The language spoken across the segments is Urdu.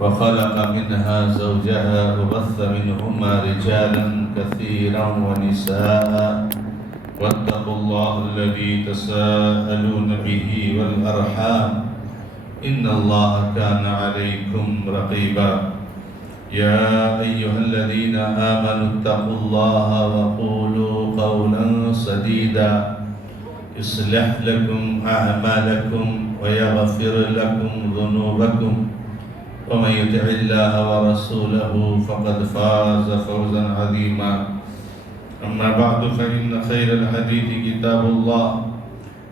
وخلق منها زوجها وبث منهما رجالا كثيرا ونساء واتقوا الله الذي تساءلون به والأرحام إن الله كان عليكم رقيبا يا أيها الذين آمنوا اتقوا الله وقولوا قولا سديدا يصلح لكم أعمالكم ويغفر لكم ذنوبكم ومن يطع الله ورسوله فقد فاز فوزا عظيما أما بعد فإن خير الحديث كتاب الله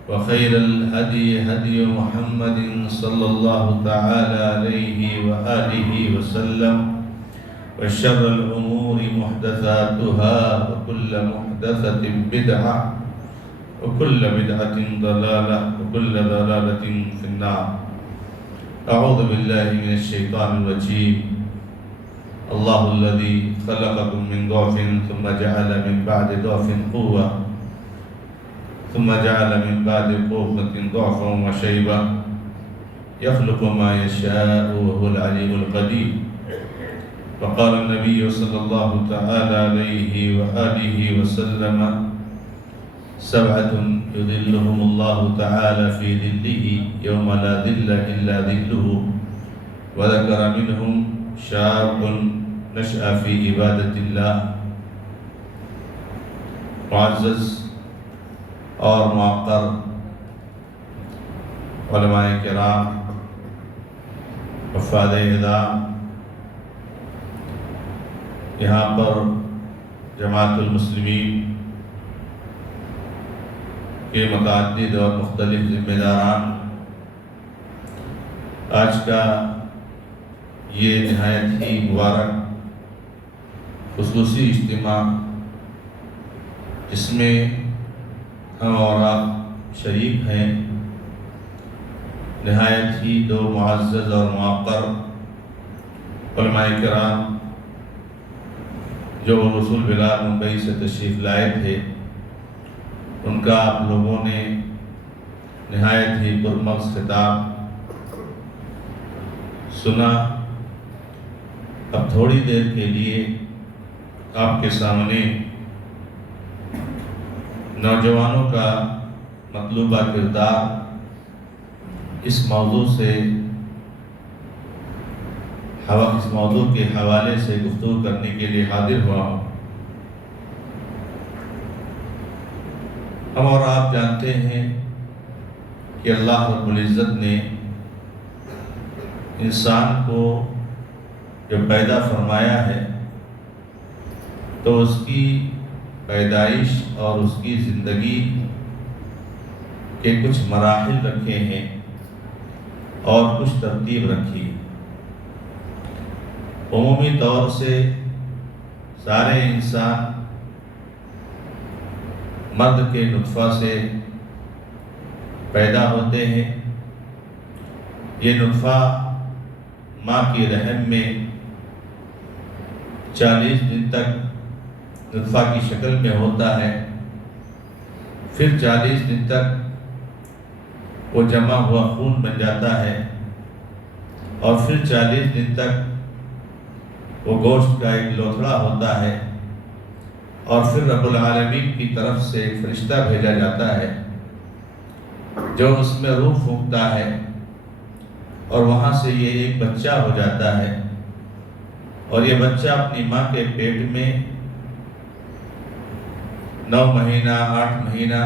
وخير الهدي هدي محمد صلى الله تعالى عليه وآله وسلم وشر الأمور محدثاتها وكل محدثة بدعة وكل بدعة ضلالة وكل ضلالة في النار أعوذ بالله من الشيطان الرجيم الله الذي خلقكم من ضعف ثم جعل من بعد ضعف قوة ثم جعل من بعد قوة ضعفا وشيبة يخلق ما يشاء وهو العليم القدير وقال النبي صلى الله تعالى عليه وآله وسلم سبعة يظلهم الله تعالى في ظله يوم لا ظل إلا ظله وذكر منهم شاب نشأ في عبادة الله معزز اور معقر علماء کرام حفاظ اعظام یہاں پر جماعت المسلمین کے متعدد اور مختلف ذمہ داران آج کا یہ نہایت ہی مبارک خصوصی اجتماع جس میں ہم اور آپ شریک ہیں نہایت ہی دو معزز اور معقر علماء کرام جو رسول بلاد ممبئی سے تشریف لائے تھے ان کا آپ لوگوں نے نہایت ہی پرمغز خطاب سنا۔ اب تھوڑی دیر کے لیے آپ کے سامنے نوجوانوں کا مطلوبہ کردار اس موضوع کے حوالے سے گفتگو کرنے کے لیے حاضر ہوا ہوں۔ ہم اور آپ جانتے ہیں کہ اللہ رب العزت نے انسان کو جو پیدا فرمایا ہے تو اس کی پیدائش اور اس کی زندگی کے کچھ مراحل رکھے ہیں اور کچھ ترتیب رکھی۔ عمومی طور سے سارے انسان مرد کے نطفہ سے پیدا ہوتے ہیں۔ یہ نطفہ ماں کی رحم میں 40 دن تک نطفہ کی شکل میں ہوتا ہے، پھر 40 دن تک وہ جمع ہوا خون بن جاتا ہے اور پھر 40 دن تک وہ گوشت کا ایک لوتھڑا ہوتا ہے اور پھر رب العالمین کی طرف سے ایک فرشتہ بھیجا جاتا ہے جو اس میں روح پھونکتا ہے اور وہاں سے یہ ایک بچہ ہو جاتا ہے اور یہ بچہ اپنی ماں کے پیٹ میں 9 مہینہ 8 مہینہ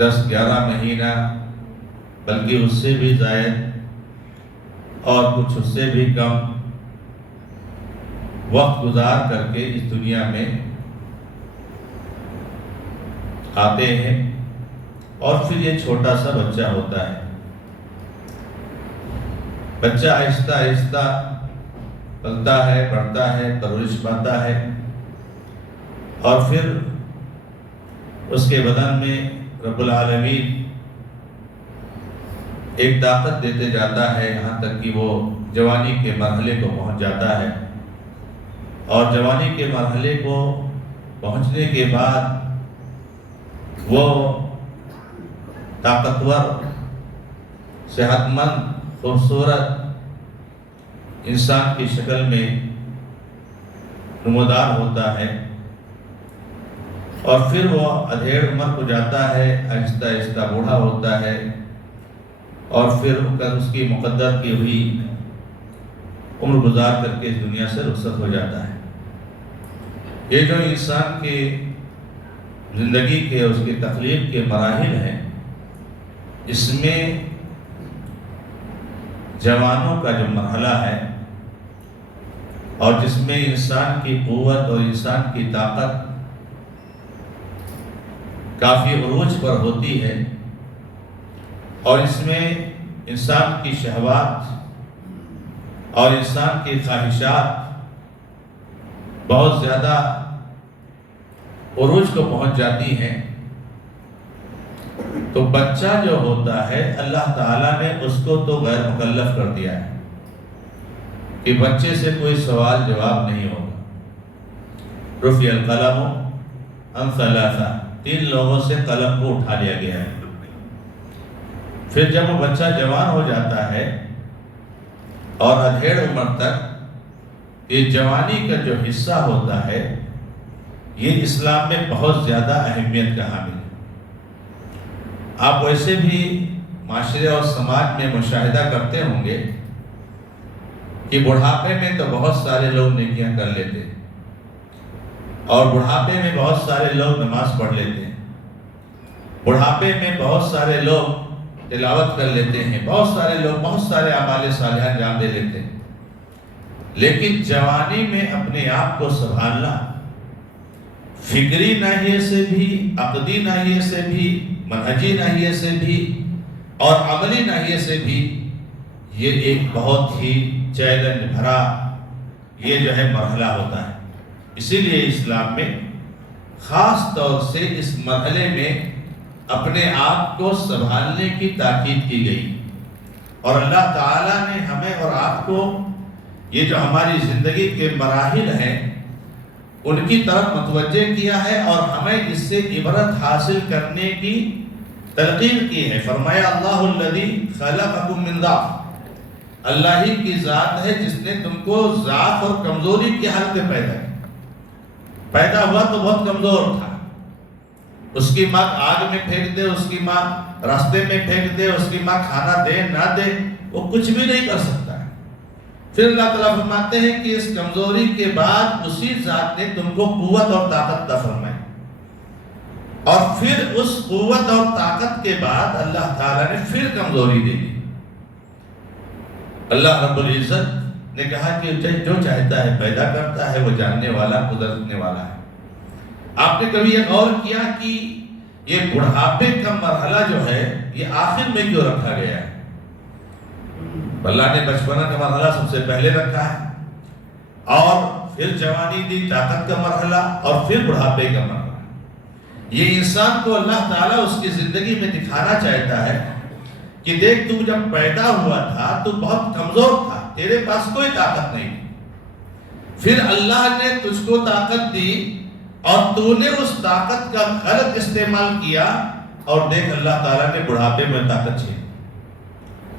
10-11 مہینہ بلکہ اس سے بھی زائد اور کچھ اس سے بھی کم وقت گزار کر کے اس دنیا میں آتے ہیں اور پھر یہ چھوٹا سا بچہ ہوتا ہے۔ بچہ آہستہ آہستہ پلتا ہے، بڑھتا ہے، پرورش پاتا ہے اور پھر اس کے بدن میں رب العالمین ایک طاقت دیتے جاتا ہے یہاں تک کہ وہ جوانی کے مرحلے کو پہنچ جاتا ہے اور جوانی کے مرحلے کو پہنچنے کے بعد وہ طاقتور، صحت مند خوبصورت انسان کی شکل میں نمودار ہوتا ہے، اور پھر وہ ادھیڑ عمر کو جاتا ہے، آہستہ آہستہ بوڑھا ہوتا ہے، اور پھر اس کی مقدر کی ہوئی عمر گزار کر کے اس دنیا سے رخصت ہو جاتا ہے۔ یہ جو انسان کی زندگی کے، اس کی تخلیق کے مراحل ہیں، اس میں جوانوں کا جو مرحلہ ہے، اور جس میں انسان کی قوت اور انسان کی طاقت کافی عروج پر ہوتی ہے، اور اس میں انسان کی شہوات اور انسان کی خواہشات بہت زیادہ عروج کو پہنچ جاتی ہیں، تو بچہ جو ہوتا ہے اللہ تعالیٰ نے اس کو تو غیر مکلف کر دیا ہے کہ بچے سے کوئی سوال جواب نہیں ہوگا۔ رفع القلم عن ثلاثہ، 3 لوگوں سے قلم کو اٹھا لیا گیا ہے۔ پھر جب وہ بچہ جوان ہو جاتا ہے اور ادھیڑ عمر تک، یہ جوانی کا جو حصہ ہوتا ہے یہ اسلام میں بہت زیادہ اہمیت کا حامل ہے۔ آپ ویسے بھی معاشرے اور سماج میں مشاہدہ کرتے ہوں گے کہ بڑھاپے میں تو بہت سارے لوگ نیکیاں کر لیتے ہیں، اور بڑھاپے میں بہت سارے لوگ نماز پڑھ لیتے ہیں، بڑھاپے میں بہت سارے لوگ تلاوت کر لیتے ہیں، بہت سارے لوگ بہت سارے اعمال صالحہ انجام دے لیتے ہیں، لیکن جوانی میں اپنے آپ کو سنبھالنا، فکری ناحیے سے بھی، عقدی ناحیے سے بھی، منہجی ناحیے سے بھی اور عملی ناحیے سے بھی، یہ ایک بہت ہی چیلنج بھرا یہ جو ہے مرحلہ ہوتا ہے۔ اسی لیے اسلام میں خاص طور سے اس مرحلے میں اپنے آپ کو سنبھالنے کی تاکید کی گئی، اور اللہ تعالیٰ نے ہمیں اور آپ کو یہ جو ہماری زندگی کے مراحل ہیں ان کی طرف متوجہ کیا ہے، اور ہمیں اس سے عبرت حاصل کرنے کی تلقین کی ہے۔ فرمایا اللہ الذی خلقکم من ضعف، اللہ ہی کی ذات ہے جس نے تم کو ضعف اور کمزوری کی حالت میں پیدا ہوا تو بہت کمزور تھا، اس کی ماں آگ میں پھینک دے، اس کی ماں راستے میں پھینک دے، اس کی ماں کھانا دے نہ دے، وہ کچھ بھی نہیں کر سکتا ہے۔ پھر اللہ تعالیٰ فرماتے ہیں کہ اس کمزوری کے بعد اسی ذات نے تم کو قوت اور طاقت عطا فرمائی، اور پھر اس قوت اور طاقت کے بعد اللہ تعالیٰ نے پھر کمزوری دے دی۔ اللہ رب العزت نے کہا کہ جو چاہتا ہے پیدا کرتا ہے، وہ جاننے والا، قدرتنے والا ہے۔ آپ نے کبھی یہ غور کیا کہ یہ بڑھاپے کا مرحلہ جو ہے یہ آخر میں کیوں رکھا گیا ہے؟ اللہ نے بچپنا کا مرحلہ سب سے پہلے رکھا ہے، اور پھر جوانی دی، طاقت کا مرحلہ، اور پھر بڑھاپے کا مرحلہ۔ یہ انسان کو اللہ تعالیٰ اس کی زندگی میں دکھانا چاہتا ہے کہ دیکھ، تو جب پیدا ہوا تھا تو بہت کمزور تھا، تیرے پاس کوئی طاقت نہیں تھی، پھر اللہ نے تجھ کو طاقت دی اور تو نے اس طاقت کا غلط استعمال کیا، اور دیکھ اللہ تعالیٰ نے بڑھاپے میں طاقت چھین۔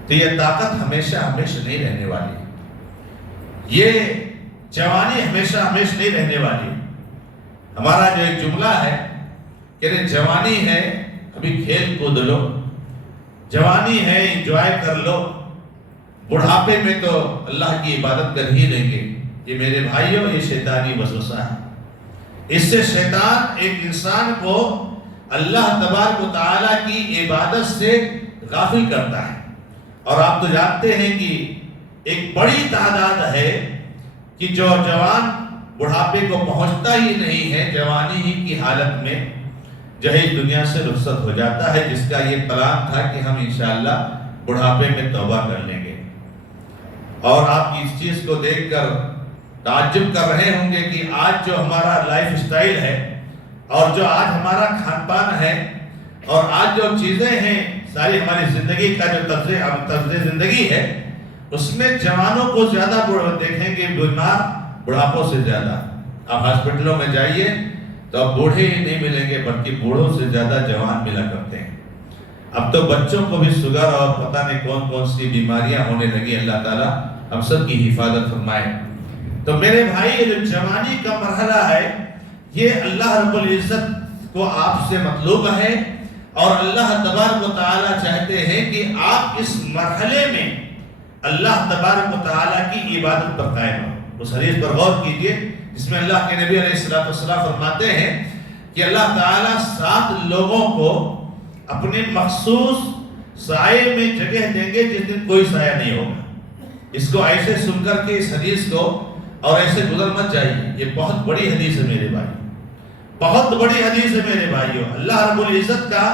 تو یہ طاقت ہمیشہ نہیں رہنے والی، یہ جوانی ہمیشہ نہیں رہنے والی۔ ہمارا جو ایک جملہ ہے کہ جوانی ہے ابھی کھیل کود لو، جوانی ہے انجوائے کر لو، بڑھاپے میں تو اللہ کی عبادت کر ہی لیں گے۔ یہ میرے بھائیوں یہ شیطانی وسوسہ ہے، اس سے شیطان ایک انسان کو اللہ تبارک و تعالیٰ کی عبادت سے غافل کرتا ہے۔ اور آپ تو جانتے ہیں کہ ایک بڑی تعداد ہے کہ جو جوان بڑھاپے کو پہنچتا ہی نہیں ہے، جوانی ہی کی حالت میں جو ہے دنیا سے رخصت ہو جاتا ہے، جس کا یہ پلان تھا کہ ہم انشاءاللہ بڑھاپے میں توبہ کر لیں گے۔ اور آپ اس چیز کو دیکھ کر تعجب کر رہے ہوں گے کہ آج جو ہمارا لائف سٹائل ہے، اور جو آج ہمارا کھان پان ہے، اور آج جو چیزیں ہیں، ساری ہماری زندگی کا جو طرز زندگی ہے، اس میں جوانوں کو زیادہ دیکھیں گے بیمار، بڑھاپوں سے زیادہ۔ آپ ہاسپٹلوں میں جائیے تو اب بوڑھے ہی نہیں ملیں گے، بلکہ بوڑھوں سے زیادہ جوان ملا کرتے ہیں۔ اب تو بچوں کو بھی شوگر اور پتہ نہیں کون کون سی بیماریاں ہونے لگی. اللہ تعالیٰ ہم سب کی حفاظت فرمائے. تو میرے بھائی یہ جو جوانی کا مرحلہ ہے یہ اللہ رب العزت کو آپ سے مطلوب ہے اور اللہ تبارک و تعالیٰ چاہتے ہیں کہ آپ اس مرحلے میں اللہ تبارک و تعالیٰ کی عبادت پر قائم ہو. اس حدیث پر غور کیجئے جس میں اللہ کے نبی علیہ السلام فرماتے ہیں کہ اللہ تعالیٰ 7 لوگوں کو اپنے مخصوص سائے میں جگہ دیں گے جس دن کوئی سایہ نہیں ہوگا. اس کو ایسے سن کر کے اس حدیث کو اور ایسے گزر مت جائیے. یہ بہت بڑی حدیث ہے میرے بھائی, بہت بڑی حدیث ہے میرے بھائیوں. اللہ رب العزت کا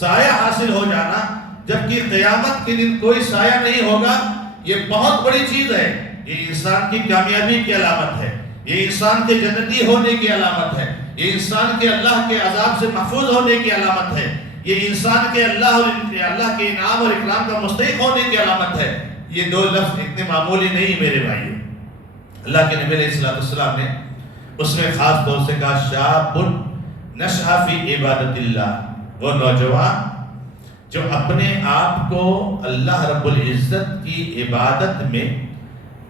سایہ حاصل ہو جانا جبکہ قیامت کے دن کوئی سایہ نہیں ہوگا, یہ بہت بڑی چیز ہے. یہ انسان کی کامیابی کی علامت ہے, یہ انسان کے جنتی ہونے کی علامت ہے, یہ انسان کے اللہ کے عذاب سے محفوظ ہونے کی علامت ہے, یہ انسان کے اللہ کے انعام اور اکرام کا مستحق ہونے کی علامت ہے. یہ 2 لفظ اتنے معمولی نہیں میرے بھائیوں. اللہ کے نبی علیہ السلام نے اس میں خاص طور سے کہا شاب نشأ فی عبادت اللہ, وہ نوجوان جو اپنے آپ کو اللہ رب العزت کی عبادت میں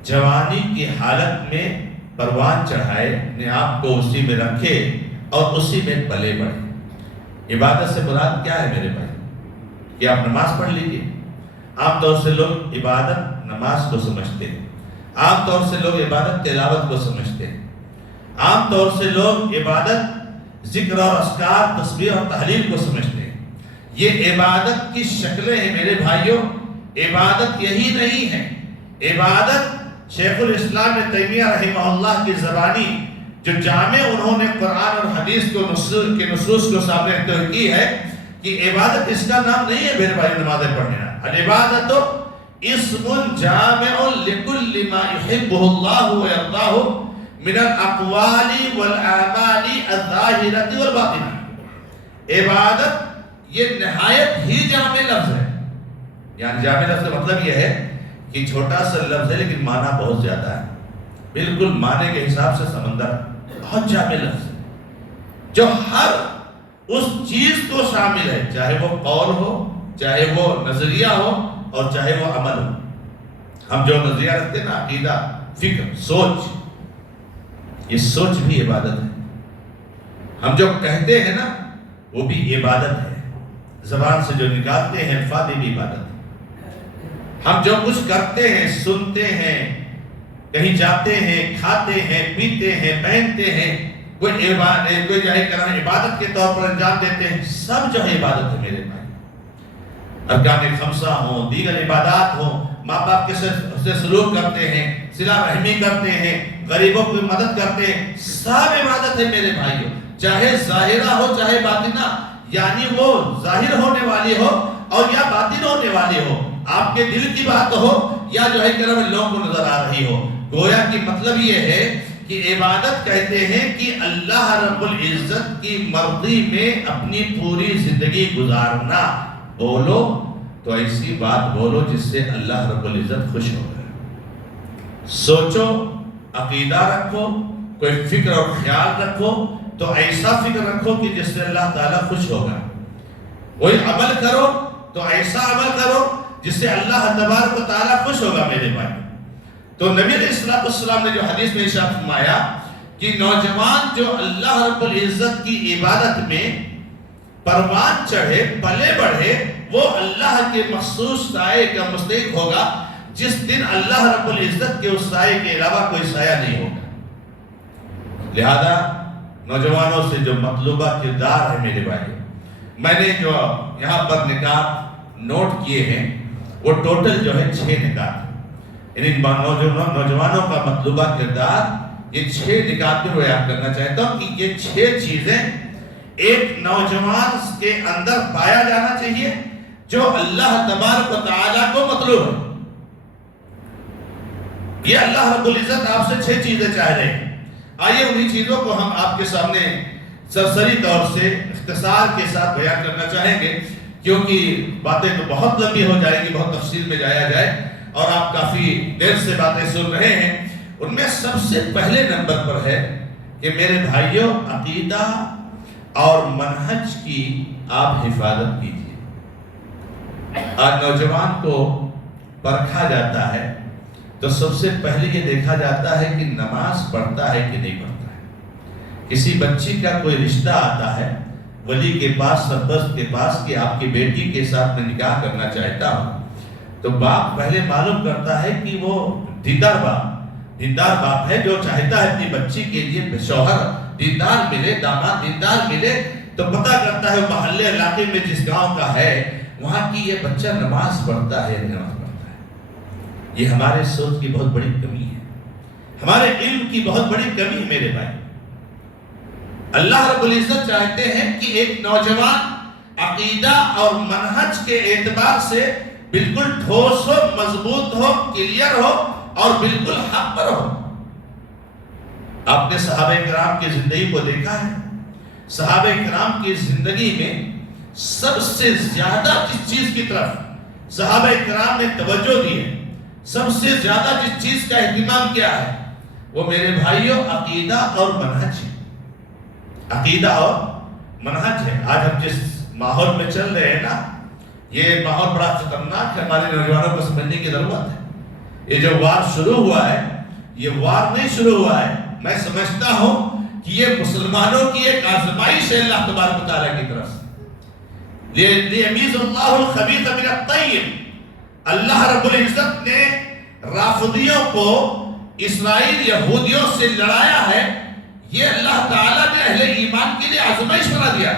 جوانی کی حالت میں پروان چڑھائے, اپنے آپ کو اسی میں رکھے اور اسی میں پلے بڑھے. عبادت سے مراد کیا ہے میرے بھائی؟ کہ آپ نماز پڑھ لیجیے. عام طور سے لوگ عبادت نماز کو سمجھتے ہیں, عام طور سے لوگ عبادت تلاوت کو سمجھتے ہیں, عام طور سے لوگ عبادت ذکر اور اذکار تسبیح اور تحلیل کو سمجھتے ہیں. یہ عبادت کی شکلیں ہیں میرے بھائیوں. عبادت یہی نہیں ہے. عبادت شیخ الاسلام ابن تیمیہ رحمہ اللہ کی زبانی جو جامع انہوں نے قرآن اور حدیث کے نصوص کو سامنے رکھتے ہوئے کی ہے کہ عبادت اس کا نام نہیں ہے میرے بھائی نمازیں پڑھنا. العبادت اسم جامع لکل ما یحبہ اللہ ویرضاہ من الاقوال والاعمال الظاہرۃ والباطنہ. عبادت یہ نہایت ہی جامع لفظ ہے. یعنی جامع لفظ کا مطلب یہ ہے کہ چھوٹا سا لفظ ہے لیکن معنی بہت زیادہ ہے. بالکل معنی کے حساب سے سمندر, بہت جامع لفظ ہے جو ہر اس چیز کو شامل ہے, چاہے وہ قول ہو, چاہے وہ نظریہ ہو اور چاہے وہ عمل ہو. ہم جو نظریہ رکھتے ہیں نا, عقیدہ, فکر, سوچ, یہ سوچ بھی عبادت ہے. ہم جو کہتے ہیں نا وہ بھی عبادت ہے. زبان سے جو نکالتے ہیں الفاظ بھی عبادت ہے. ہم جو کچھ کرتے ہیں, سنتے ہیں, کہیں جاتے ہیں, کھاتے ہیں, پیتے ہیں, پہنتے ہیں, کوئی عبادت کے طور پر انجام دیتے ہیں, سب جو ہے عبادت ہے میرے بھائی. ارکان خمسہ ہوں, دیگر عبادات ہوں, ماں باپ کے سے سلوک کرتے ہیں, صلہ رحمی کرتے ہیں, غریبوں کی مدد کرتے ہیں, سب عبادت ہے میرے بھائیوں. چاہے ظاہرہ ہو چاہے باطنہ, یعنی وہ ظاہر ہونے والی ہو اور یا باطن ہونے والی ہو, آپ کے دل کی بات ہو یا جو ہے کہ لوگوں کو نظر آ رہی ہو. گویا کہ مطلب یہ ہے کہ عبادت کہتے ہیں کہ اللہ رب العزت کی مرضی میں اپنی پوری زندگی گزارنا. بولو تو ایسی بات بولو جس سے اللہ رب العزت خوش ہو گئے. سوچو, عقیدہ رکھو, کوئی فکر اور خیال رکھو تو ایسا فکر رکھو کہ جس سے اللہ تعالیٰ خوش ہوگا. کوئی عمل کرو تو ایسا عمل کرو جس سے اللہ تبارک و تعالیٰ خوش ہوگا میرے بھائی. تو نبی علیہ السلام نے جو حدیث میں ارشاد فرمایا کہ نوجوان جو اللہ رب العزت کی عبادت میں پروان چڑھے, پلے بڑھے, وہ اللہ کے مخصوص سائے کا مستحق ہوگا جس دن اللہ رب العزت کے اس سائے کے علاوہ کوئی سایہ نہیں ہوگا. لہذا نوجوانوں سے جو مطلوبہ کردار ہے میرے بھائی, میں نے جو یہاں پر نکات نوٹ کیے ہیں وہ ٹوٹل جو ہے 6 نکات. ان نوجوانوں کا مطلوبہ کردار یہ 6 نکات میں بیان کرنا چاہتا ہوں کہ یہ 6 چیزیں ایک نوجوان کے اندر پایا جانا چاہیے جو اللہ تبارک و تعالیٰ کو مطلوب ہے. یہ اللہ رب العزت آپ سے 6 چیزیں چاہ رہے ہیں. آئیے انہی چیزوں کو ہم آپ کے سامنے سرسری طور سے اختصار کے ساتھ بیان کرنا چاہیں گے, کیونکہ باتیں تو بہت لمبی ہو جائیں گی, بہت تفصیل میں جایا جائے اور آپ کافی دیر سے باتیں سن رہے ہیں. ان میں سب سے پہلے نمبر پر ہے کہ میرے بھائیوں, عقیدہ اور منہج کی آپ حفاظت کیجیے. آج نوجوان کو پرکھا جاتا ہے تو سب سے پہلے یہ دیکھا جاتا ہے کہ نماز پڑھتا ہے کہ نہیں پڑھتا ہے۔ کسی بچی کا کوئی رشتہ آتا ہے ولی کے پاس، سرپرست کے پاس، کہ آپ کی بیٹی کے ساتھ میں نکاح کرنا چاہتا ہوں، تو باپ پہلے معلوم کرتا ہے کہ وہ دیندار باپ ہے، جو چاہتا ہے اپنی بچی کے لیے شوہر دیندار ملے، داماد دیندار ملے، تو پتہ کرتا ہے محلے علاقے میں جس گاؤں کا ہے وہاں کی یہ بچہ نماز پڑھتا ہے یا نماز پڑھتا ہے۔ یہ ہمارے سوچ کی بہت بڑی کمی ہے، ہمارے علم کی بہت بڑی کمی ہے میرے بھائی۔ اللہ رب العزت چاہتے ہیں کہ ایک نوجوان عقیدہ اور منہج کے اعتبار سے بالکل ٹھوس ہو، مضبوط ہو، کلیئر ہو اور بالکل حق پر ہو۔ آپ نے صحابہ کرام کی زندگی کو دیکھا ہے، صحابہ کرام کی زندگی میں سب سے زیادہ جس چیز کی طرف صحابہ کرام نے توجہ دی ہے، سب سے زیادہ جس چیز کا اہتمام کیا ہے، وہ میرے بھائیوں عقیدہ اور منہج ہے۔ عقیدہ اور منہج ہے۔ آج ہم جس ماحول میں چل رہے ہیں نا، یہ ماحول بڑا خطرناک ہے، ہمارے نوجوانوں کو سمجھنے کی ضرورت ہے۔ یہ جو وار شروع ہوا ہے، یہ وار نہیں شروع ہوا ہے، میں سمجھتا ہوں کہ یہ مسلمانوں کی ایک آزمائش ہے اللہ تبارک و تعالیٰ کی طرف سے۔ لِيَمِيزَ اللَّهُ الْخَبِيثَ مِنَ الطَّيِّبِ، اللہ رب العزت نے رافضیوں کو اسرائیل یہودیوں سے لڑایا ہے، یہ اللہ تعالیٰ نے اہل ایمان کے لیے آزمائش بنا دیا۔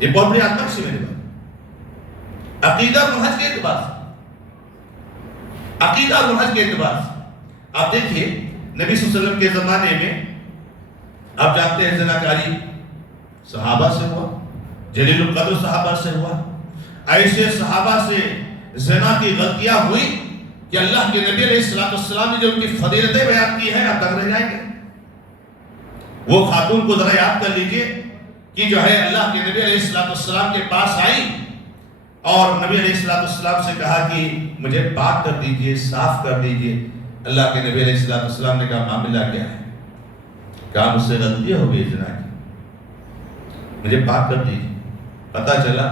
یہ بہت بڑی آزمائش ہے میرے بات، عقیدہ اور منہج کے اعتبار سے، عقیدہ اور منہج کے اعتبار سے۔ آپ دیکھیے نبی صلی اللہ علیہ وسلم کے زمانے میں آپ جانتے ہیں زناکاری صحابہ سے ہوا، جلیل القدر صحابہ سے ہوا، ایسے صحابہ سے زنا کی غلطیاں ہوئی کہ اللہ کے نبی علیہ السلام نے جو ان کی فضیلتیں بیان کی ہیں، آپ تک رہ جائیں گے۔ وہ خاتون کو ذرا یاد کر لیجئے کہ جو ہے اللہ کے نبی علیہ السلام کے پاس آئی اور نبی علیہ السلام سے کہا کہ مجھے پاک کر دیجئے، صاف کر دیجئے۔ اللہ کے نبی علیہ السلام نے کہا معاملہ کیا ہے؟ کہا مجھ سے غلطی ہو گئی زنا کی، مجھے پاک کر دیجئے۔ پتہ چلا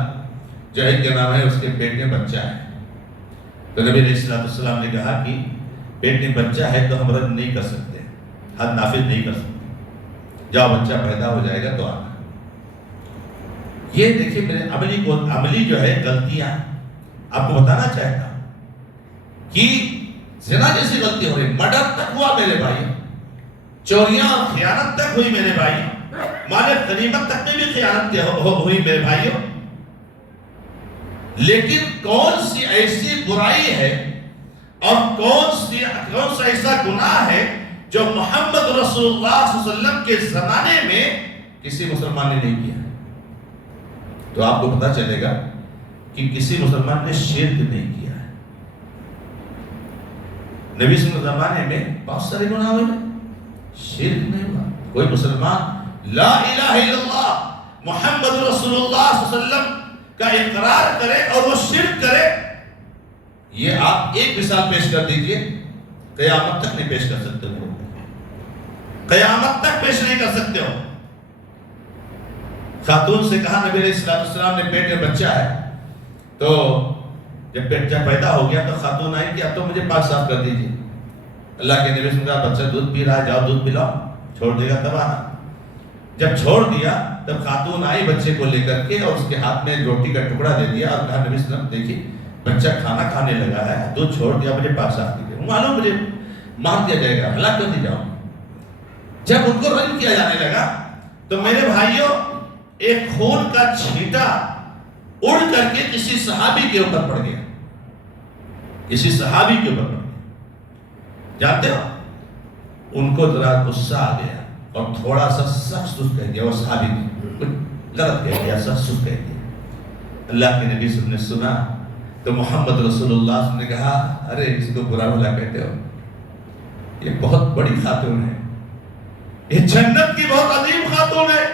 جو ہے کیا نام ہے اس کے پیٹ میں بچہ ہے، تو نبی علیہ السلام نے کہا کہ پیٹ میں بچہ ہے تو ہم رد نہیں کر سکتے، حد نافذ نہیں کر سکتے، جاؤ بچہ پیدا ہو جائے گا تو آنا۔ یہ دیکھیں میرے عملی جو ہے غلطیاں آپ کو بتانا چاہتا ہوں کہ زنا جیسی غلطی ہو رہی، مرڈر تک ہوا میرے بھائی، چوریاں اور خیانت تک ہوئی میرے بھائی، مال غنیمت تک میں بھی خیانت ہوئی میرے بھائیوں۔ لیکن کون سی ایسی برائی ہے اور کون سا ایسا گناہ ہے جو محمد رسول اللہ صلی اللہ علیہ وسلم کے زمانے میں کسی مسلمان نے نہیں کیا؟ تو آپ کو پتا چلے گا کہ کسی مسلمان نے شرک نہیں کیا ہے۔ نبی صلی اللہ علیہ وسلم کے زمانے میں بہت سارے گناہ ہوئے، شرک نہیں ہوا۔ کوئی مسلمان لا الہ الا اللہ محمد رسول اللہ صلی اللہ علیہ وسلم کا اقرار کرے اور وہ شرک کرے، یہ آپ ایک مثال پیش کر دیجئے، قیامت تک نہیں پیش کر سکتے ہو، قیامت تک پیش نہیں کر سکتے ہو۔ خاتون سے کہا نبی علیہ السلام نے پیٹ میں بچہ ہے، تو جب بچہ پیدا ہو گیا تو خاتون آئی کہ اب تو مجھے پاک صاف کر دیجئے۔ اللہ کے نبی سے کہا بچہ دودھ پی رہا ہے، جاؤ دودھ پلاؤ، چھوڑ دے گا تب آنا۔ جب چھوڑ دیا تب خاتون آئی بچے کو لے کر کے اور اس کے ہاتھ میں روٹی کا ٹکڑا دے دیا اور کہا نبی صلی اللہ علیہ وسلم دیکھیے بچہ کھانا کھانے لگا ہے، دودھ چھوڑ دیا، مجھے پاک صاف کیجیے، معلوم مجھے مار دیا جائے گا، ہلاک کر دی جاؤں۔ جب ان کو رجم کیا جانے لگا تو میرے بھائیوں ایک خون کا چھینٹا اڑ کر کے کسی صحابی کے اوپر پڑ گیا، کسی صحابی کے اوپر پڑ گیا۔ جانتے ہو ان کو ذرا غصہ آ گیا اور تھوڑا سا سخت سخت کہہ دیا، وہ صحابی نے کچھ غلط کہہ دیا، سخت سخت کہہ دیا۔ اللہ کے نبی صلی اللہ علیہ وسلم نے سنا تو محمد رسول اللہ صلی اللہ علیہ وسلم نے کہا ارے اس کو برا بھلا کہتے ہو، یہ بہت بڑی خاتون ہے، یہ جنت کی بہت عظیم خاتون ہے،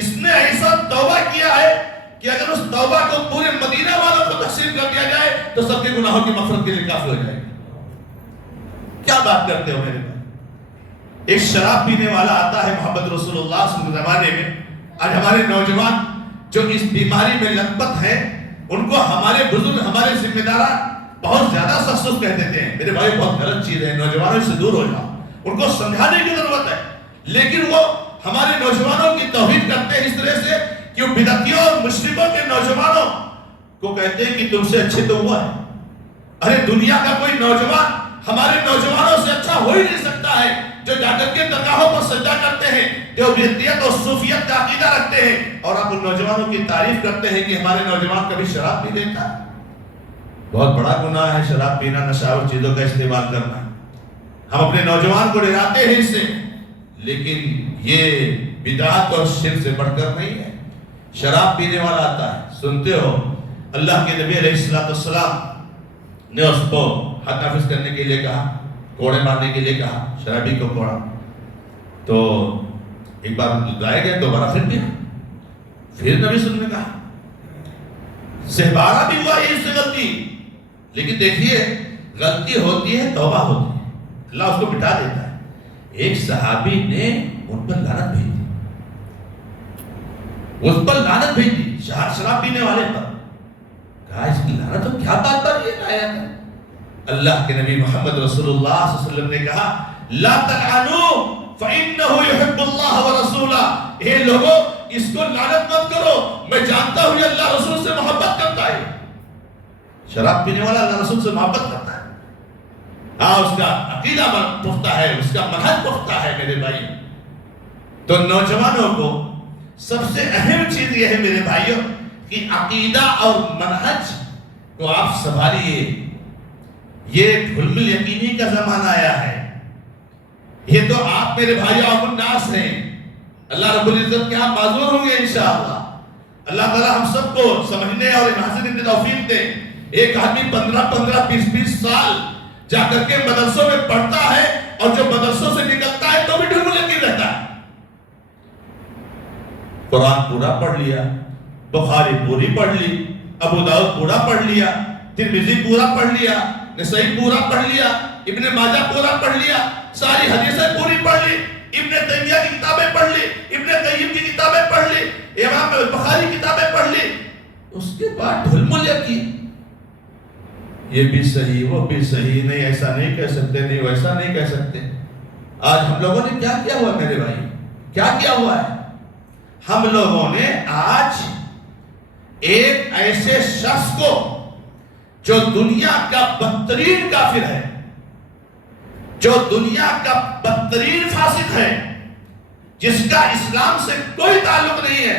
اس نے ایسا توبہ کیا ہے کہ اگر اس توبہ کو پورے مدینہ والوں کو تقسیم کر دیا جائے تو سب کے گناہوں کی مغفرت کے لیے کافی ہو جائے گی۔ کیا بات کرتے ہو میرے بھائی؟ ایک شراب پینے والا آتا ہے محمد رسول اللہ صلی اللہ علیہ وسلم کے زمانے میں، آج ہمارے نوجوان جو اس بیماری میں لطپت ہے ان کو ہمارے بزرگ ہمارے ذمہ داران بہت زیادہ سخت کہتے تھے میرے بھائی بہت غلط چیز ہے، نوجوانوں سے دور ہو جاؤ، ان کو سمجھانے کی ضرورت ہے، لیکن وہ ہمارے نوجوانوں کی توہین کرتے ہیں اس طرح سے کہ وہ بدعتیوں اور مشرکوں کے نوجوانوں کو کہتے ہیں کہ تم سے اچھے تو ہوا ہے۔ ارے دنیا کا کوئی نوجوان ہمارے نوجوانوں سے اچھا ہو ہی نہیں سکتا ہے، جو جا کر کے درگاہوں پر سجدہ کرتے ہیں، جو بدعتیت اور صوفیت کا عقیدہ رکھتے ہیں، اور آپ ان نوجوانوں کی تعریف کرتے ہیں کہ ہمارے نوجوان کبھی شراب پی لیتا ہے۔ بہت بڑا گناہ ہے شراب پینا، نشاور چیزوں کا استعمال کرنا۔ ہم اپنے نوجوان کو ڈراتے ہیں اس سے، لیکن یہ بدعت اور شرک سے بڑھ کر نہیں ہے۔ شراب پینے والا آتا ہے، سنتے ہو اللہ کے نبی علیہ السلام نے اس کو حد نافذ کرنے کے لیے کہا، کوڑے مارنے کے لیے کہا، شرابی کو کوڑا، تو ایک بار لائے گئے، دوبارہ پھر پیا، پھر نبی صلی اللہ علیہ وسلم نے کہا، سہبارہ بھی ہوا یہ اس سے غلطی، لیکن دیکھیے غلطی ہوتی ہے، توبہ ہوتی ہے، اللہ اس کو مٹا دیتا ہے۔ ایک صحابی نے ان پر لعنت بھیج دی، اس پر لعنت بھیج دی شراب پینے والے پر، کہا اس کی لعنت تو کیا بات پر یہ آیا ہے؟ اللہ کے نبی محمد رسول اللہ صلی اللہ علیہ وسلم نے کہا لا تلعنوا فإنه يحب الله ورسوله، اے لوگوں اس کو لعنت مت کرو، میں جانتا ہوں یہ اللہ رسول سے محبت کرتا ہے۔ شراب پینے والا اللہ رسول سے محبت کرتا ہے، ہاں اس کا عقیدہ پختہ ہے، اس کا منہج پختہ ہے میرے بھائی۔ تو نوجوانوں کو سب سے اہم چیز یہ ہے میرے بھائیوں کہ عقیدہ اور منہج کو آپ سنبھالیے۔ یہ حلم الیقینی کا زمانہ آیا ہے، یہ تو آپ میرے بھائیوں آپ الناس ہیں، اللہ رب العزت کے ہاں معذور ہوں گے انشاءاللہ۔ اللہ تعالیٰ ہم سب کو سمجھنے اور حاصل کی توفیق دے۔ ایک آدمی 15 20 سال جا کر کے مدرسوں میں پڑھتا ہے، اور جو مدرسوں سے نکلتا ہے تو بھی حلم الیقین رہتا ہے۔ قرآن پورا پڑھ لیا، بخاری پوری پڑھ لی، ابو داؤد پورا پڑھ لیا، ترمذی پورا پڑھ لیا، نسائی پورا پڑھ لیا، ابن ماجہ پورا پڑھ لیا، ساری حدیثیں پوری پڑھ لی، ابن تیمیہ کی کتابیں پڑھ لی، ابن قیم کی کتابیں پڑھ لی، امام بخاری کی کتابیں پڑھ لی، اس کے بعد حلم الیقین، یہ بھی صحیح وہ بھی صحیح، نہیں ایسا نہیں کہہ سکتے، نہیں ویسا نہیں کہہ سکتے۔ آج ہم لوگوں نے کیا کیا ہوا میرے بھائی، کیا کیا ہوا ہے؟ ہم لوگوں نے آج ایک ایسے شخص کو جو دنیا کا بدترین کافر ہے، جو دنیا کا بدترین فاسق ہے، جس کا اسلام سے کوئی تعلق نہیں ہے،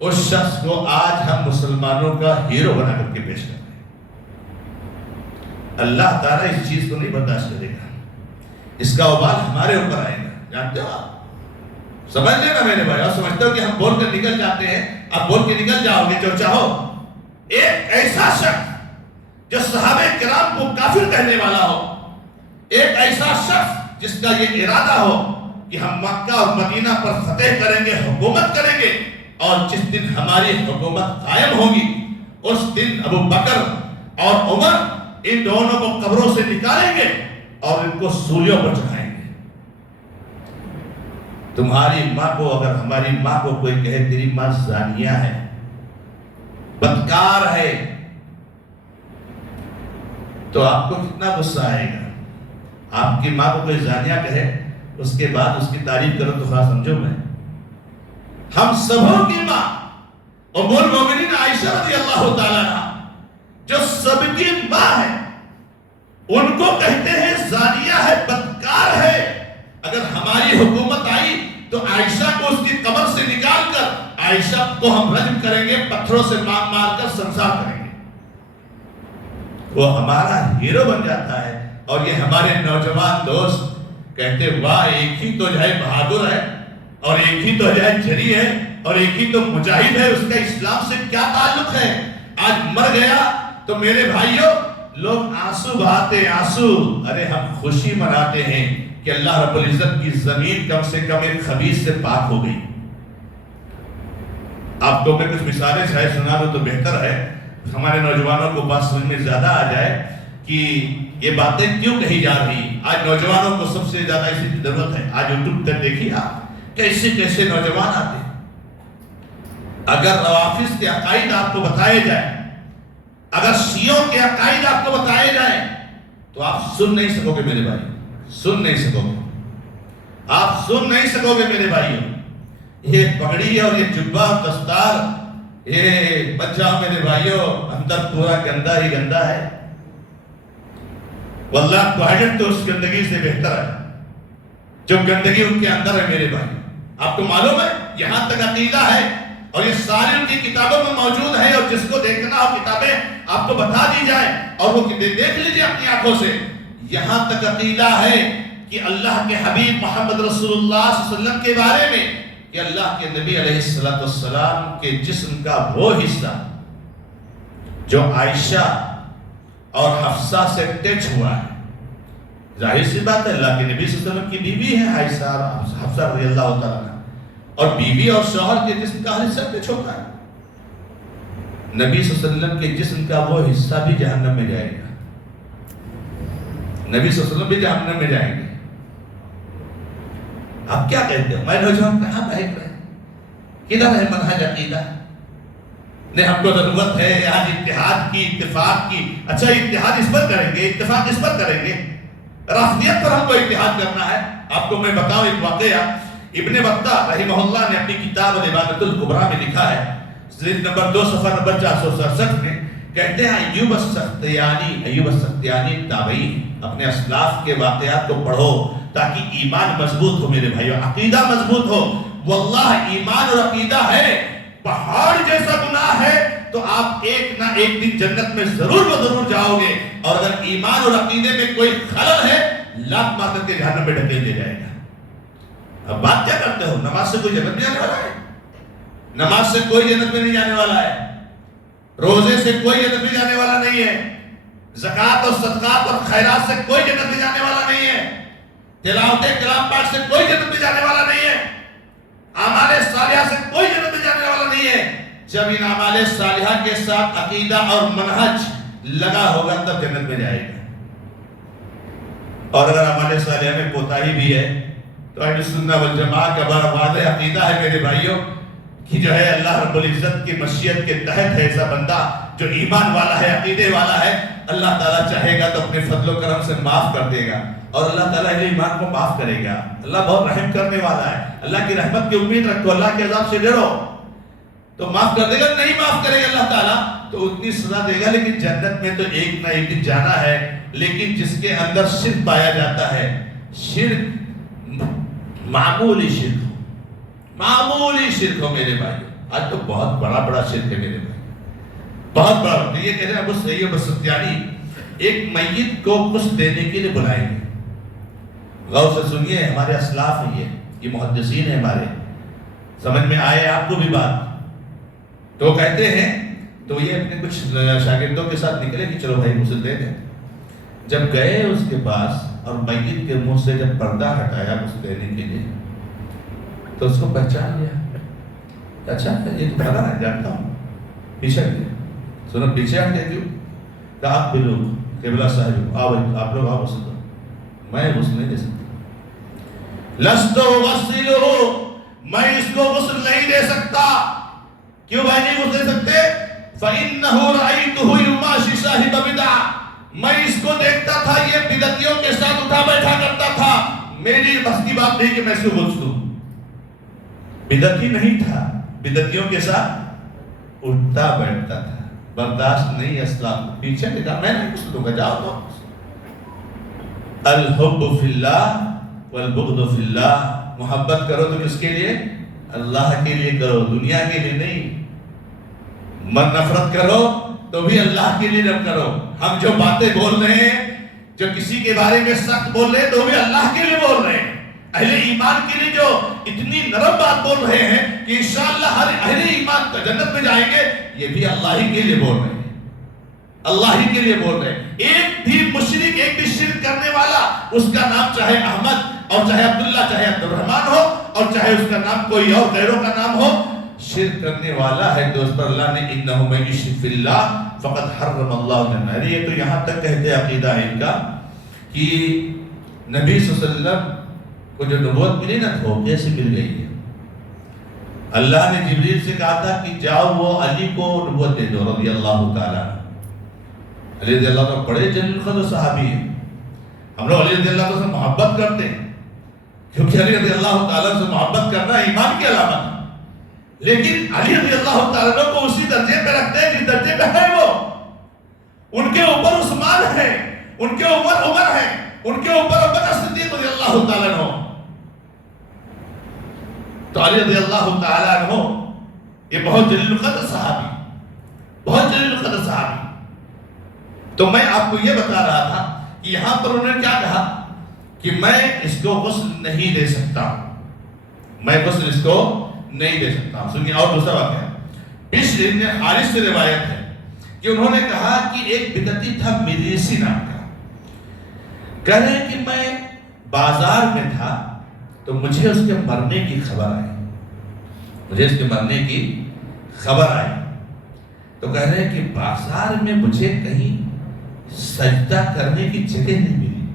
اس شخص کو آج ہم مسلمانوں کا ہیرو بنا کر کے پیش کرتے ہیں۔ اللہ تعالیٰ اس چیز کو نہیں برداشت کرے گا، اس کا وبال ہمارے اوپر آئے گا، جانتے ہو آپ؟ سمجھ لینا میرے بھائی، اور سمجھتے ہو کہ ہم بول کر نکل جاتے ہیں، آپ بول کے نکل جاؤ گے جو چاہو۔ ایک ایسا شخص جو صحابہ کرام کو کافر کہنے والا ہو، ایک ایسا شخص جس کا یہ ارادہ ہو کہ ہم مکہ اور مدینہ پر فتح کریں گے، حکومت کریں گے، اور جس دن ہماری حکومت قائم ہوگی اس دن ابو بکر اور عمر ان دونوں کو قبروں سے نکالیں گے اور ان کو سولیوں پر چڑھائیں گے۔ تمہاری ماں کو، اگر ہماری ماں کو کوئی کہے تیری ماں زانیہ ہے، بدکار ہے، تو آپ کو کتنا غصہ آئے گا؟ آپ کی ماں کو کوئی زانیہ کہے، اس کے بعد اس کی تعریف کرو تو خواہ سمجھو میں۔ ہم سبوں کی ماں ام المومنین عائشہ رضی اللہ تعالیٰ عنہا جو سب کی ماں ہے، ان کو کہتے ہیں زانیہ ہے، بدکار ہے۔ اگر ہماری حکومت آئی تو عائشہ کو اس کی قبر سے نکال کر عائشہ کو ہم رجم کریں گے، پتھروں سے مار مار کر سنسار کریں گے۔ وہ ہمارا ہیرو بن جاتا ہے، اور یہ ہمارے نوجوان دوست کہتے واہ ایک ہی تو جو ہے بہادر ہے، اور ایک ہی تو جو ہے جری ہے، اور ایک ہی تو مجاہد ہے، اس کا اسلام سے کیا تعلق ہے؟ آج مر گیا تو میرے بھائیوں لوگ آنسو بہاتے آنسو، ارے ہم خوشی مناتے ہیں کہ اللہ رب العزت کی زمین کم سے کم ایک خبیث سے پاک ہو گئی۔ آپ کو میں کچھ مثالیں شاید سنا دوں تو بہتر ہے، ہمارے نوجوانوں کو بات سمجھ میں زیادہ آ جائے کہ یہ باتیں کیوں کہی جا رہی۔ آج نوجوانوں کو سب سے زیادہ اسی کی ضرورت ہے۔ آج یوٹیوب تک دیکھیے آپ کیسے کیسے نوجوان آتے ہیں۔ اگر روافض کے عقائد آپ کو بتائے جائیں، اگر شیعوں کے عقائد آپ کو بتائے جائیں، تو آپ سن نہیں سکو گے میرے بھائی، سن نہیں سکو گے، آپ سن نہیں سکو گے میرے بھائیوں۔ یہ پگڑی اور یہ جبہ اور دستار، یہ بچہ میرے بھائیوں، اندر پورا گندا ہی گندا ہے، واللہ ٹوائلٹ تو اس گندگی سے بہتر ہے جو گندگی ان کے اندر ہے میرے بھائی۔ آپ کو معلوم ہے یہاں تک عقیدہ ہے، اور یہ ساری ان کی کتابوں میں موجود ہے، اور جس کو دیکھنا ہو کتابیں آپ کو بتا دی جائیں اور وہ دیکھ لیجئے اپنی آنکھوں سے۔ یہاں تک عقیدہ ہے کہ اللہ کے حبیب محمد رسول اللہ صلی اللہ علیہ وسلم کے بارے میں کہ اللہ کے نبی علیہ السلام کے جسم کا وہ حصہ جو عائشہ اور حفصہ سے ٹچ ہوا ہے، ظاہر سی بات ہے اللہ کے نبی صلی اللہ علیہ وسلم کی بیوی ہے عائشہ اور حفصہ رضی اللہ تعالیٰ عنہ، اور بیوی اور شوہر کے جسم کا حصہ ٹچ ہوتا ہے۔ نبی صلی اللہ علیہ وسلم کے جسم کا وہ حصہ بھی جہنم میں جائے گا، نبی صلی اللہ علیہ وسلم بھی جہنم میں جائیں گے۔ آپ کیا کہتے ہو؟ میں نوجوان کہاں بہک رہے ہیں؟ کدھر ہے منہج عقیدہ؟ نہیں، ہم کو ضرورت ہے آج اتحاد کی، اتفاق کی۔ اچھا اتحاد اس پر کریں گے، اتفاق اس پر کریں گے، رافضیت پر ہم کو اتحاد کرنا ہے۔ آپ کو میں بتاؤں ایک واقعہ، ابن بطہ رحمہ اللہ نے اپنی کتاب العبادۃ الکبریٰ میں لکھا ہے، جلد نمبر 2 صفحہ نمبر 467 میں کہتے ہیں ایوب السختیانی تابعی، اپنے اسلاف کے واقعات کو پڑھو تاکہ ایمان مضبوط ہو میرے بھائیو، عقیدہ مضبوط ہو۔ واللہ ایمان اور عقیدہ ہے پہاڑ جیسا گناہ ہے تو آپ ایک نہ ایک دن جنت میں ضرور و ضرور جاؤ گے، اور اگر ایمان اور عقیدے میں کوئی خلل ہے لات مار کر کے جہنم میں ڈھکیل دیا جائے گا۔ اب بات کیا کرتے ہو؟ نماز سے کوئی جنت میں جانے والا ہے؟ نماز سے کوئی جنت میں نہیں جانے والا ہے، روزے سے کوئی جنت میں جانے والا نہیں ہے، زکوٰۃ اور صدقات اور خیرات سے کوئی جنت میں جانے والا نہیں ہے، تلاوت کلام پاک سے کوئی جنت میں جانے والا نہیں ہے، اعمال صالحہ سے کوئی جنت میں جانے والا نہیں ہے۔ جب ان اعمال صالحہ کے ساتھ عقیدہ اور منہج لگا ہوگا تب جنت میں جائے گا، اور اگر اعمال صالحہ میں کوتاہی بھی ہے تو اہل سنت والجماعت کا بڑا واضح عقیدہ ہے میرے بھائیوں کہ جو ہے اللہ رب العزت کی مشیت کے تحت ہے ایسا بندہ جو ایمان والا ہے، عقیدے والا ہے، اللہ تعالیٰ چاہے گا تو اپنے فضل و کرم سے معاف کر دے گا، اور اللہ تعالیٰ اہل ایمان کو معاف کرے گا۔ اللہ بہت رحم کرنے والا ہے، اللہ کی رحمت کی امید رکھو، اللہ کے عذاب سے ڈرو تو معاف کر دے گا، نہیں معاف کرے گا اللہ تعالیٰ تو اتنی سزا دے گا، لیکن جنت میں تو ایک نہ ایک دن جانا ہے۔ لیکن جس کے اندر شرک پایا جاتا ہے، شرک معمولی شرک ہو، معمولی شرک ہو میرے بھائی، آج تو بہت بڑا بڑا شرک ہے میرے بھائی، بہت بڑا۔ یہ کہہ رہے ہیں ابو سعید السختیانی ایک میت کو کچھ دینے کے لیے بلائیں گے، غور سے سنیے، ہمارے اسلاف ہیں یہ محدثین ہیں ہمارے، سمجھ میں آئے آپ کو بھی بات؟ تو وہ کہتے ہیں، تو یہ اپنے کچھ شاگردوں کے ساتھ نکلے کہ چلو بھائی مجھے دے دیں۔ جب گئے اس کے پاس اور میت کے منہ سے جب پردہ ہٹایا اس دینے کے لیے تو اس کو پہچان لیا، اچھا یہ تو پتا ہے، جانتا ہوں، پیچھے ہٹے، سنو پیچھے ہٹے کیوں؟ کہا آپ بھی لوگ قبلہ صاحب آؤ، آپ لوگ آؤ، اسے میں غسل نہیں دے سکتا، لستو غسلو، میں اس کو غسل نہیں دے سکتا۔ کیوں بھائی نہیں غسل دے سکتے؟ فَإِنَّهُ رَأَيْتُهُ يُمَاشِي صَاحِبَ بِدْعَةٍ، میں اس کو دیکھتا تھا یہ بدعتیوں کے ساتھ اٹھا بیٹھا کرتا تھا، میری بس کی بات نہیں کہ میں اس کو غسل دوں۔ بدعتی نہیں تھا، بدعتیوں کے ساتھ اٹھتا بیٹھتا تھا، برداشت نہیں اسلام، پیچھے نکلا، میں نہیں غسل دوں گا، جاؤ تو۔ الحب فی اللہ والبغض فی اللہ، محبت کرو تو کس کے لیے؟ اللہ کے لیے کرو، دنیا کے لیے نہیں۔ من نفرت کرو تو بھی اللہ کے لیے نہ کرو۔ ہم جو باتیں بول رہے ہیں، جو کسی کے بارے میں سخت بول رہے ہیں تو بھی اللہ کے لیے بول رہے ہیں۔ اہل ایمان کے لیے جو اتنی نرم بات بول رہے ہیں کہ انشاءاللہ ہر اہل ایمان تو جنت میں جائیں گے، یہ بھی اللہ ہی کے لیے بول رہے ہیں، اللہ ہی کے لیے بول رہے ہیں۔ ایک بھی مشرک، ایک بھی شرک کرنے والا، اس کا نام چاہے احمد اور چاہے عبداللہ، چاہے عبدالرحمن ہو، اور چاہے اس کا نام کوئی اور غیروں کا نام ہو، شرک کرنے والا ہے تو اس پر اللہ نے انہو من یشرک باللہ فقد حرم اللہ الجنہ۔ یہ تو یہاں تک کہتے عقیدہ ہے ان کا کہ نبی صلی اللہ علیہ وسلم کو جو نبوت ملی نا وہ کیسے مل گئی ہے؟ اللہ نے جبریل سے کہا تھا کہ جاؤ وہ علی کو نبوت دے دو رضی اللہ تعالیٰ. علی رضی اللہ عنہ بڑے جلیل القدر صحابی ہیں. ہم لوگ علی رضی اللہ عنہ سے محبت کرتے ہیں کیونکہ علی رضی اللہ تعالیٰ سے محبت کرنا ایمان کی علامت ہے. لیکن علی رضی اللہ تعالیٰ کو اسی درجے پہ رکھتے ہیں جس درجے پہ ہے وہ. ان کے اوپر عثمان ہے, ان کے اوپر عمر ہے, ان کے اوپر ابوبکر صدیق رضی اللہ تعالیٰ عنہ. تو علی رضی اللہ تعالیٰ عنہ یہ بہت جلیل القدر صحابی, بہت جلیل القدر صحابی. تو میں آپ کو یہ بتا رہا تھا کہ یہاں پر انہوں نے کیا کہا کہ میں اس کو غسل نہیں دے سکتا, میں غسل اس کو نہیں دے سکتا. سنیے اور دوسرا واقعہ بشر بن حارث سے روایت ہے کہ انہوں نے کہا کہ ایک بدعتی تھا مریسی نام کا, کہہ رہے ہیں کہ میں بازار میں تھا تو مجھے اس کے مرنے کی خبر آئی, مجھے اس کے مرنے کی خبر آئی. تو کہہ رہے ہیں کہ بازار میں مجھے کہیں سجدہ کرنے کی جگہ نہیں ملی,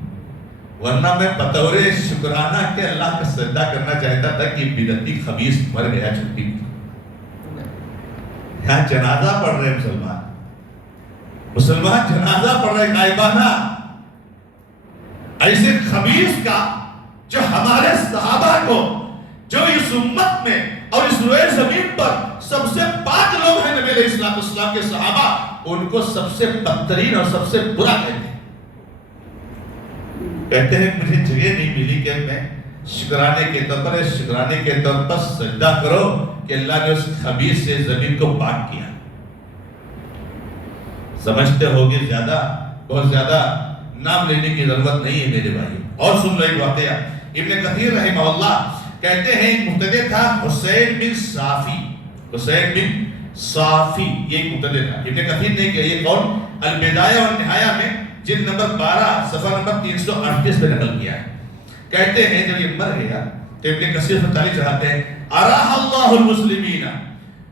ورنہ میں بطور شکرانہ کے اللہ کا سجدہ کرنا چاہتا تھا کہ بدعتی خبیث مر گیا چھٹی. یہاں جنازہ پڑھ رہے مسلمان جنازہ پڑھ رہے غائبانہ, ایسے خبیث کا جو ہمارے صحابہ کو, جو اس امت میں اور اس روئے زمین پر سب سے پاک لوگ ہیں نبی علیہ السلام کے صحابہ, ان کو سب سے بدترین اور سب سے برا کہتے ہیں مجھے جگہ نہیں ملی کہ میں شکرانے کے طور پر سجدہ کرو کہ اللہ نے اس خبیث سے زمین کو پاک کیا. سمجھتے ہوگے زیادہ, بہت زیادہ نام لینے کی ضرورت نہیں ہے میرے بھائی. اور سن لو ایک واقعہ, ابن کثیر رحمہ اللہ کہتے ہیں ایک مبتدی تھا حسین بن صافی, حسین بن صافی یہ ایک مبتدی تھا. ابن کثیر نے کہا, یہ کون, البدایہ والنہایہ میں جلد نمبر 12 صفحہ نمبر 338 پہ نقل کیا ہے. کہتے ہیں جب یہ مر گیا تو ابن کثیر تعالیٰ چاہتے ہیں اراح اللہ المسلمین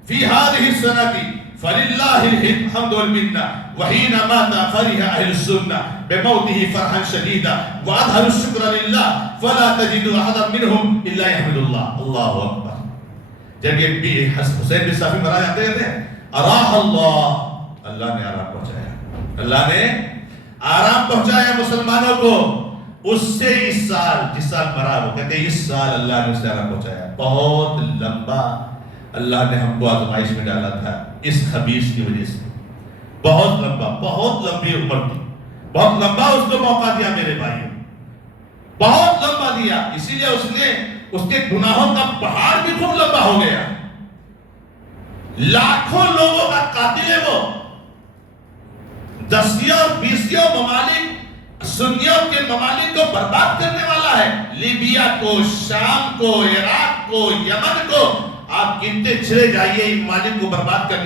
فی هذه السنة فللہ الحمد والمنہ وحین مات فرح اہل السنہ بموته فرحا شدیدا واظہر الشکر للہ فلا تجد احدا منهم الا يحمد اللہ. اللہ اکبر. جب یہ حسین بن صافی مرا جاتے ہیں اراح اللہ, اللہ نے آرام پہنچایا, اللہ نے آرام پہنچایا مسلمانوں کو. اس سے اس سال, جس سال مرا وہ کہتے ہیں اس سال اللہ نے اسے آرام پہنچایا. بہت لمبا اللہ نے ہم کو آزمائش میں ڈالا تھا اس خبیث کی وجہ سے, بہت لمبا, بہت لمبی عمر تھی, بہت لمبا اس کو موقع دیا میرے بھائیوں, بہت لمبا دیا. اسی لیے اس نے اس کے گناہوں کا پہاڑ بھی خوب لمبا ہو گیا. لاکھوں لوگوں کا قاتل ہے وہ. 10 اور 20 ممالک سنیوں کے ممالک کو برباد کرنے والا ہے. لیبیا کو, شام کو, عراق کو, یمن کو, آپ گنتے چلے جائیے ان ممالک کو برباد کرنے